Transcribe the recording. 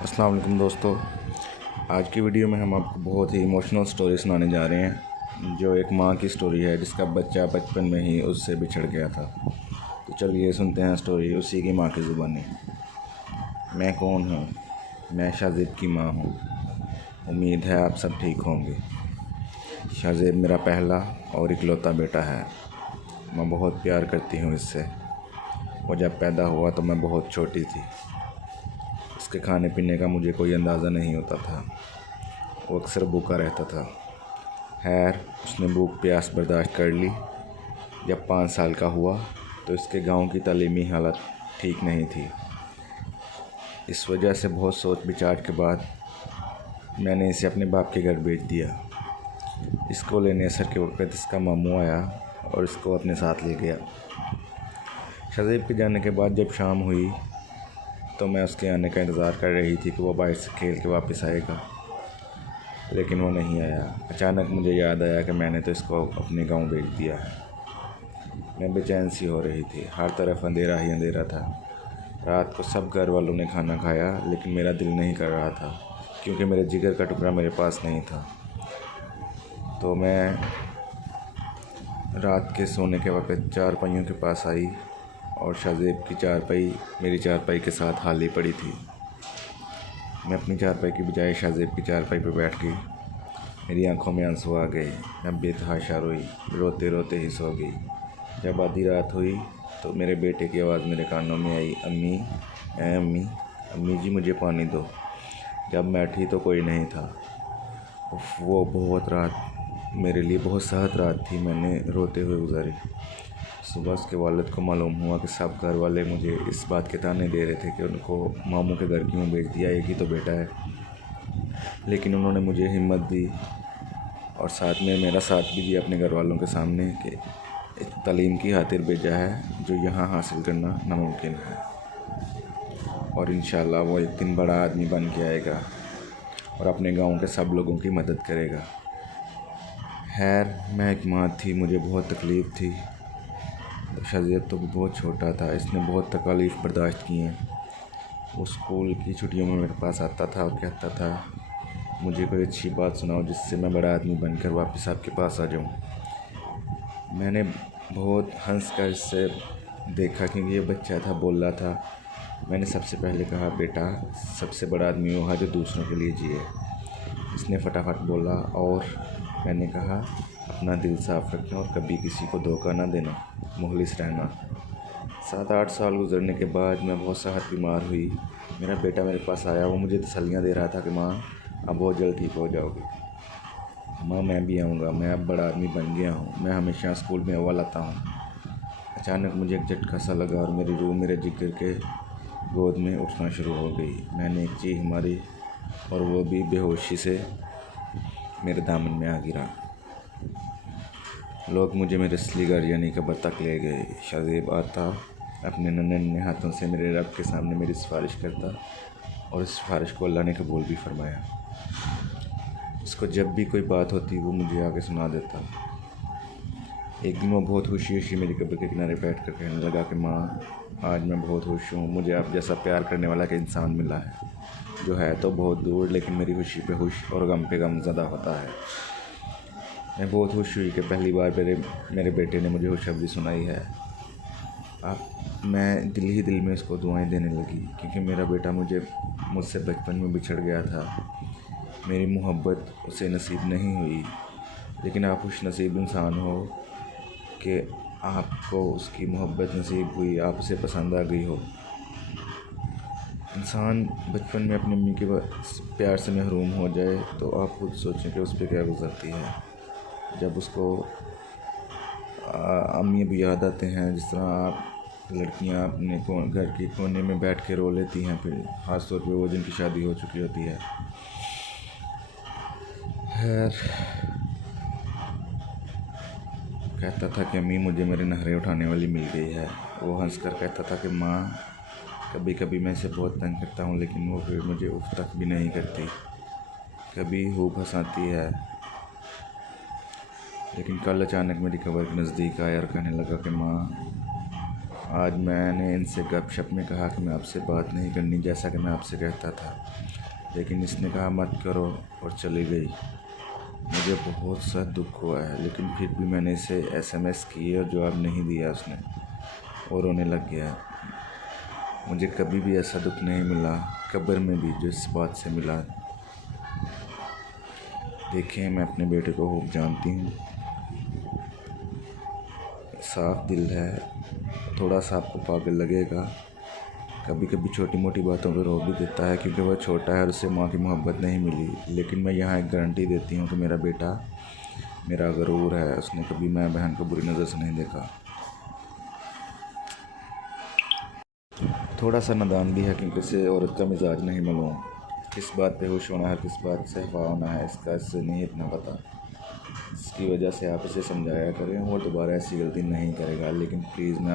अस्सलाम वालेकुम दोस्तों। आज की वीडियो में हम आपको बहुत ही इमोशनल स्टोरी सुनाने जा रहे हैं, जो एक माँ की स्टोरी है जिसका बच्चा बचपन में ही उससे बिछड़ गया था। तो चलिए सुनते हैं स्टोरी उसी की माँ की ज़ुबानी। मैं कौन हूँ? मैं शाहज़ेब की माँ हूँ। उम्मीद है आप सब ठीक होंगे। शाहज़ेब मेरा पहला और इकलौता बेटा है। मैं बहुत प्यार करती हूँ इससे। वो जब पैदा हुआ तो मैं बहुत छोटी थी। उसके खाने पीने का मुझे कोई अंदाज़ा नहीं होता था। वो अक्सर भूखा रहता था। खैर, उसने भूख प्यास बर्दाश्त कर ली। जब 5 साल का हुआ तो इसके गांव की तालीमी हालत ठीक नहीं थी। इस वजह से बहुत सोच विचार के बाद मैंने इसे अपने बाप के घर भेज दिया। इसको लेने असर के वक्त इसका मामू आया और इसको अपने साथ ले गया। शाहज़ेब के जाने के बाद जब शाम हुई तो मैं उसके आने का इंतज़ार कर रही थी कि वो बाहर से खेल के वापस आएगा, लेकिन वो नहीं आया। अचानक मुझे याद आया कि मैंने तो इसको अपने गांव भेज दिया है। मैं बेचैन सी हो रही थी। हर तरफ अंधेरा ही अंधेरा था। रात को सब घर वालों ने खाना खाया, लेकिन मेरा दिल नहीं कर रहा था, क्योंकि मेरे जिगर का टुकड़ा मेरे पास नहीं था। तो मैं रात के सोने के वक्त चारपाइयों के पास आई और शाहज़ेब की चारपाई मेरी चारपाई के साथ हाली पड़ी थी। मैं अपनी चारपाई की बजाय शाहज़ेब की चारपाई पर बैठ गई। मेरी आंखों में आंसू आ गए। मैं बेतहाशा रोई, रोते रोते ही सो गई। जब आधी रात हुई तो मेरे बेटे की आवाज़ मेरे कानों में आई, अम्मी, अम्मी, अम्मी जी मुझे पानी दो। जब मैं उठी तो कोई नहीं था। वो बहुत रात मेरे लिए बहुत सख्त रात थी। मैंने रोते हुए गुजारी। सुबह उसके वालिद को मालूम हुआ कि सब घर वाले मुझे इस बात के ताने दे रहे थे कि उनको मामू के घर क्यों भेज दिया, एक ही तो बेटा है। लेकिन उन्होंने मुझे हिम्मत दी और साथ में मेरा साथ भी दिया अपने घर वालों के सामने कि एक तालीम की खातिर भेजा है जो यहाँ हासिल करना नामुमकिन है, और इंशाअल्लाह वो एक दिन बड़ा आदमी बन के आएगा और अपने गांव के सब लोगों की मदद करेगा। खैर, मैं एक माँ थी, मुझे बहुत तकलीफ़ थी। शाहज़ेब तो बहुत छोटा था, इसने बहुत तकलीफ़ बर्दाश्त की हैं। वो स्कूल की छुट्टियों में मेरे पास आता था और कहता था, मुझे कोई अच्छी बात सुनाओ जिससे मैं बड़ा आदमी बनकर वापस आपके पास आ जाऊं। मैंने बहुत हंस कर इससे देखा, क्योंकि ये बच्चा था, बोल रहा था। मैंने सबसे पहले कहा, बेटा, सबसे बड़ा आदमी वो है जो दूसरों के लिए जिए। इसने फटाफट बोला, और मैंने कहा, अपना दिल साफ़ रखना और कभी किसी को धोखा ना देना, मुखलिस रहना। 7-8 साल गुजरने के बाद मैं बहुत सख्त बीमार हुई। मेरा बेटा मेरे पास आया। वो मुझे तसल्लियाँ दे रहा था कि माँ, अब बहुत जल्द ठीक हो जाओगी। माँ, मैं भी आऊँगा, मैं अब बड़ा आदमी बन गया हूँ, मैं हमेशा स्कूल में अव्वल आता हूँ। अचानक मुझे एक झटका सा लगा और मेरी रूह मेरे जिगर के गोद में उठना शुरू हो गई। मैंने एक चीख मारी और वो भी बेहोशी से मेरे दामन में आ गिरा। लोग मुझे मेरे असली घर यानी कब्र तक ले गए। शाहज़ेब आता, अपने नन्हे हाथों से मेरे रब के सामने मेरी सिफारिश करता, और इस सिफारिश को अल्लाह ने कबूल भी फरमाया। उसको जब भी कोई बात होती वो मुझे आके सुना देता। एक दिन वो बहुत खुशी मेरी कब्र के किनारे बैठ कर कहने लगा कि माँ, आज मैं बहुत खुश हूँ, मुझे आप जैसा प्यार करने वाला एक इंसान मिला है, जो है तो बहुत दूर, लेकिन मेरी खुशी पे खुश और गम पे गम ज़्यादा होता है। मैं बहुत खुश हुई कि पहली बार मेरे बेटे ने मुझे खुशखबरी सुनाई है। अब मैं दिल ही दिल में उसको दुआएं देने लगी, क्योंकि मेरा बेटा मुझसे बचपन में बिछड़ गया था। मेरी मोहब्बत उसे नसीब नहीं हुई, लेकिन आप खुश नसीब इंसान हो कि आपको उसकी मोहब्बत नसीब हुई, आप उसे पसंद आ गई हो। इंसान बचपन में अपनी अम्मी के प्यार से महरूम हो जाए तो आप खुद सोचें कि उस पर क्या गुजरती है। जब उसको अम्मी अभी याद आते हैं, जिस तरह आप लड़कियां अपने घर के कोने में बैठ के रो लेती हैं, फिर ख़ास तौर पे वो जिनकी शादी हो चुकी होती है। खैर, कहता था कि अम्मी, मुझे मेरे नखरे उठाने वाली मिल गई है। वो हंस कर कहता था कि माँ, कभी कभी मैं इसे बहुत तंग करता हूँ, लेकिन वो फिर मुझे उफ तक भी नहीं करती। कभी खूब हंसाती है। लेकिन कल अचानक मेरी कब्र के नज़दीक आया और कहने लगा कि माँ, आज मैंने इनसे गपशप में कहा कि मैं आपसे बात नहीं करनी, जैसा कि मैं आपसे कहता था, लेकिन इसने कहा मत करो और चली गई। मुझे बहुत सा दुख हुआ है, लेकिन फिर भी मैंने इसे SMS किए और जवाब नहीं दिया उसने, और रोने लग गया। मुझे कभी भी ऐसा दुख नहीं मिला, कब्र में भी, जो इस बात से मिला। देखिए, मैं अपने बेटे को खूब जानती हूँ, साफ दिल है। थोड़ा सा आपको पागल लगेगा, कभी कभी छोटी मोटी बातों पर रो भी देता है, क्योंकि वह छोटा है और उसे माँ की मोहब्बत नहीं मिली। लेकिन मैं यहाँ एक गारंटी देती हूँ कि मेरा बेटा मेरा गरूर है, उसने कभी मैं बहन को बुरी नज़र से नहीं देखा। थोड़ा सा नादान भी है, क्योंकि उसे औरत का मिजाज नहीं मालूम, किस बात पे खुश होना है, किस बात से खफा होना है, इसका इससे नहीं इतना पता। इसकी वजह से आप इसे समझाया करें, वो दोबारा ऐसी गलती नहीं करेगा। लेकिन प्लीज़ मैं